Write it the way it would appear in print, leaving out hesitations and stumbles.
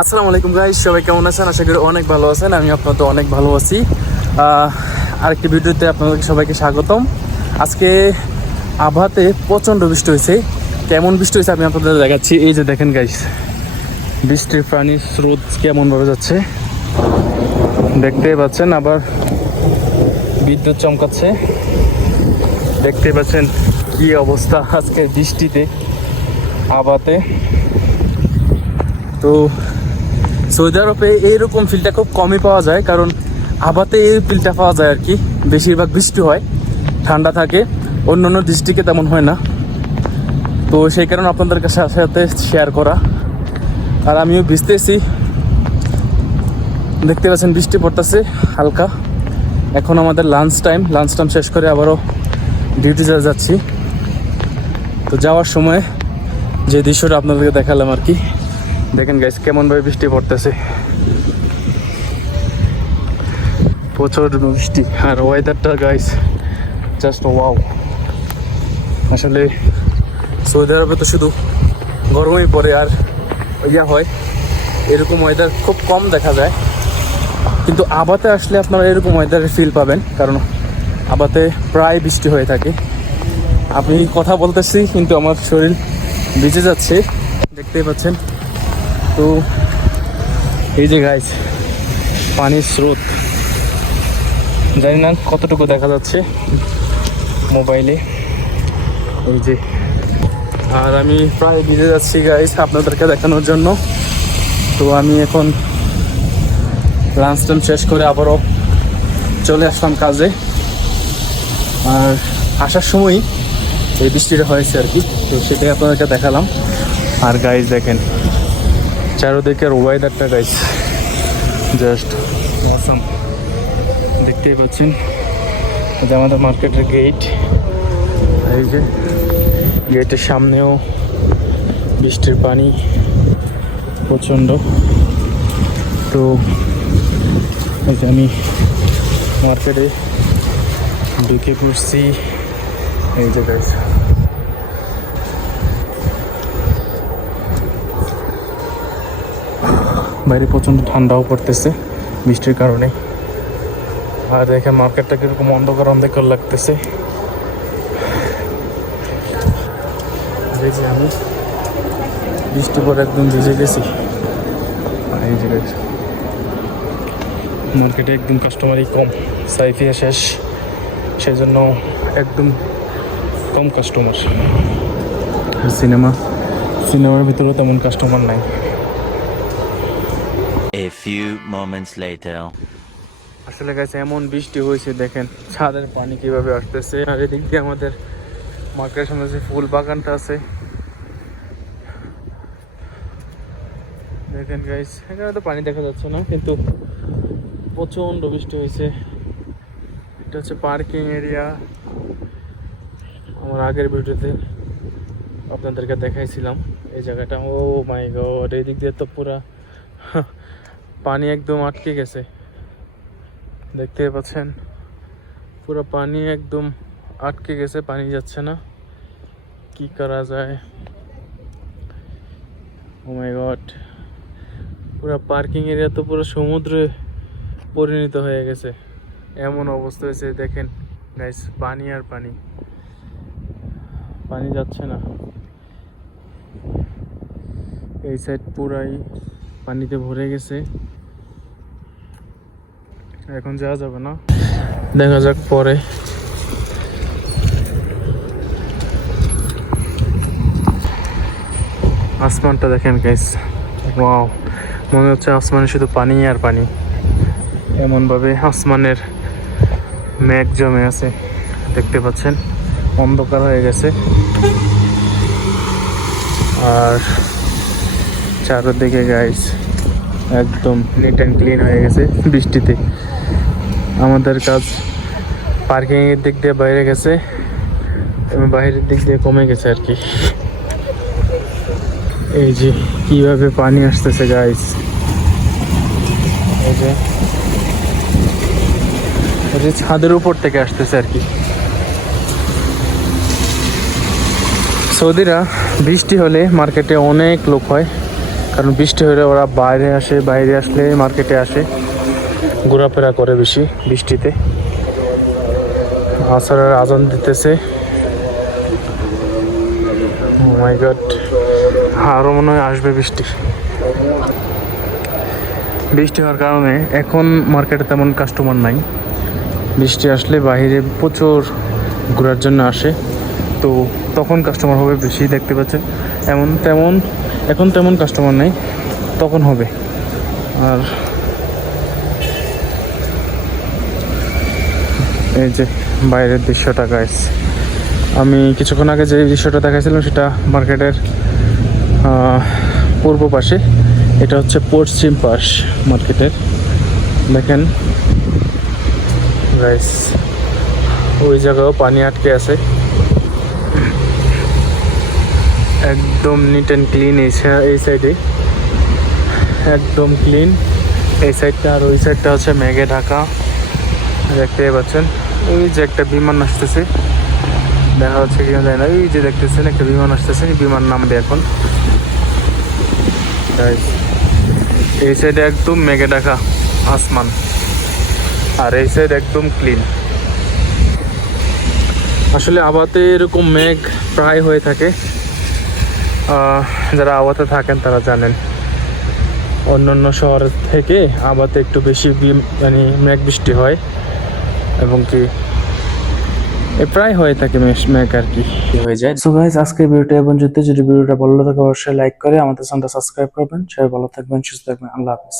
আসসালামু আলাইকুম গাইস, সবাই কেমন আছেন? আশা করি অনেক ভালো আছেন। আমি আপনাদের অনেক ভালো আছি। আরেকটি ভিডিওতে আপনাদেরকে সবাইকে স্বাগতম। আজকে আবহাওয়াতে প্রচণ্ড বৃষ্টি হয়েছে। কেমন বৃষ্টি হয়েছে আমি আপনাদের দেখাচ্ছি। এই যে দেখেন গাইস, বৃষ্টির পানির স্রোত কেমনভাবে যাচ্ছে দেখতেই পাচ্ছেন। আবার বিদ্যুৎ চমকাচ্ছে, দেখতে পাচ্ছেন কি অবস্থা আজকে বৃষ্টিতে, আবহাওয়াতে। তো সৌদি আরবে এইরকম ফিলটা খুব কমই পাওয়া যায়, কারণ আবহাওয়াতে এই ফিলটা পাওয়া যায় আর কি। বেশিরভাগ বৃষ্টি হয়, ঠান্ডা থাকে, অন্য অন্য ডিস্ট্রিক্টে তেমন হয় না। তো সেই কারণে আপনাদের সাথে শেয়ার করা। আর আমিও ভিজতেছি, দেখতে পাচ্ছেন বৃষ্টি পড়তেছে হালকা। এখন আমাদের লাঞ্চ টাইম শেষ করে আবারও ডিউটি যাচ্ছি। তো যাওয়ার সময় যে দৃশ্যটা আপনাদেরকে দেখালাম আর কি, দেখেন গাইস কেমনভাবে বৃষ্টি পড়তেছে, প্রচুর বৃষ্টি। আর ওয়েদারটা গাইস জাস্ট ওয়াও। আসলে সৌদি আরবে তো শুধু গরমই পড়ে আর হয়, এরকম ওয়েদার খুব কম দেখা যায়। কিন্তু আবহাওয়াতে আসলে আপনারা এরকম ওয়েদারের ফিল পাবেন, কারণ আবহাওয়াতে প্রায় বৃষ্টি হয়ে থাকে। আমি কথা বলতেছি কিন্তু আমার শরীর ভিজে যাচ্ছে, দেখতেই পাচ্ছেন। তো এই যে গাইস পানির স্রোত, জানি না কতটুকু দেখা যাচ্ছে মোবাইলে, এই যে। আর আমি প্রায় ভিজে যাচ্ছি গাইস আপনাদেরকে দেখানোর জন্য। তো আমি এখন লাঞ্চ টাইম শেষ করে আবারও চলে আসলাম কাজে। আর আসার সময় এই বৃষ্টিটা হয়েছে আর কি, তো সেটাই আপনাদেরকে দেখালাম। আর গাইস দেখেন চারোদিকের ওয়েদারটা গাইস জাস্ট অসাম, দেখতেই পাচ্ছেন। এটা আমাদের মার্কেটের গেট, এই যে গেটের সামনেও বৃষ্টির পানি প্রচণ্ড। তো এই যে আমি মার্কেটে ঢুকে পড়ছি, এই যে গাইস বাইরে প্রচণ্ড ঠান্ডাও পড়তেছে বৃষ্টির কারণে। আর দেখে মার্কেটটা কিরকম অন্ধকার অন্ধকার লাগতেছে। দেখছি আমি বৃষ্টি পরে একদম ভিজে গেছি। এই যে মার্কেটে একদম কাস্টমারই কম, সাইফিয়া শেষ, সেজন্য একদম কম কাস্টমার। সিনেমার ভিতরেও তেমন কাস্টমার নাই। A few moments later. আসলে গাইছে এমন বৃষ্টি হয়েছে, দেখেন ছাদের পানি কিভাবে আসতেছে। আর এদিক দিয়ে আমাদের মার্কেটের সামনে যে ফুল বাগানটা আছে, দেখেন গাইস এখানে তো পানি দেখা যাচ্ছে না, কিন্তু প্রচণ্ড বৃষ্টি হয়েছে। এটা হচ্ছে পার্কিং এরিয়া। আমার আগের ভিডিওতে আপনাদেরকে দেখাইছিলাম এই জায়গাটা। ও মাই গড, এই দিক দিয়ে তো পুরা পানি একদম আটকে গেছে, দেখতে পাচ্ছেন পুরো পানি একদম আটকে গেছে, পানি যাচ্ছে না। কি করা যায়? ও মাই গড, পুরো পার্কিং এরিয়া তো পুরো সমুদ্রে পরিণত হয়ে গেছে, এমন অবস্থা হয়েছে। দেখেন গাইস পানি আর পানি, পানি যাচ্ছে না। এই সাইড পুরাই পানিতে ভরে গেছে, এখন যাওয়া যাবে না, দেখা যাক পরে। আসমানটা দেখেন গাইস, ওয়াও, মনে হচ্ছে আসমানে শুধু পানি আর পানি, এমনভাবে আসমানের মেঘ জমে আছে, দেখতে পাচ্ছেন অন্ধকার হয়ে গেছে। আর চারদিকে গাইস একদম নিট অ্যান্ড ক্লিন হয়ে গেছে বৃষ্টিতে। আমাদের কাজ পার্কিং এর দিক দিয়ে বাইরে গেছে এবং বাইরের দিক দিয়ে কমে গেছে আর কি। এই যে কিভাবে পানি আসতেছে গাইস, এই যে ছাদের উপর থেকে আসতেছে আর কি। সৌদিরা বৃষ্টি হলে মার্কেটে অনেক লোক হয়, কারণ বৃষ্টি হলে ওরা বাইরে আসে, বাইরে আসলে মার্কেটে আসে, ঘোরাফেরা করে বেশি বৃষ্টিতে। আসরের আজান দিতেছে। ও মাই গড, আরও মনে হয় আসবে বৃষ্টি। বৃষ্টি হওয়ার কারণে এখন মার্কেটে তেমন কাস্টমার নাই। বৃষ্টি আসলে বাইরে প্রচুর ঘোরার জন্য আসে, তো তখন কাস্টমার হবে বেশি। দেখতে পাচ্ছেন এখন তেমন কাস্টমার নেই, তখন হবে। আর এই যে বাইরের দৃশ্যটা গাইস, আমি কিছুক্ষণ আগে যে দৃশ্যটা দেখাইছিলাম সেটা মার্কেটের পূর্ব পাশে, এটা হচ্ছে পশ্চিম পাশ মার্কেটের। দেখেন গাইস, ওই জায়গাও পানি আটকে আছে। একদম নিট অ্যান্ড ক্লিন এই সাইডে, একদম ক্লিন এই সাইডটা। আর ওই সাইডটা হচ্ছে মেঘে ঢাকা, দেখতে পাচ্ছেন। ওই যে একটা বিমান আসতেছে, দেখা যাচ্ছে কিনা যায় না। ওই যে দেখতেছেন একটা বিমান আসতেছে, বিমান নামবে এখন। এই সাইডে একদম মেঘে ঢাকা আসমান, আর এই সাইড একদম ক্লিন। আসলে আবাতে এরকম মেঘ প্রায় হয়ে থাকে, যারা আবাতে থাকেন তারা জানেন। অন্যান্য শহর থেকে আবাতে একটু বেশি মানে মেঘ বৃষ্টি হয়, এবং কি প্রায় হয়ে থাকে মেঘ আর কি হয়ে যায়। সো গাইস, আজকের ভিডিওটা এবং যদি ভিডিওটা ভালো লাগে অবশ্যই লাইক করে আমাদের চ্যানেলটা সাবস্ক্রাইব করবেন। সবাই ভালো থাকবেন, সুস্থ থাকবেন, আল্লাহ হাফেজ।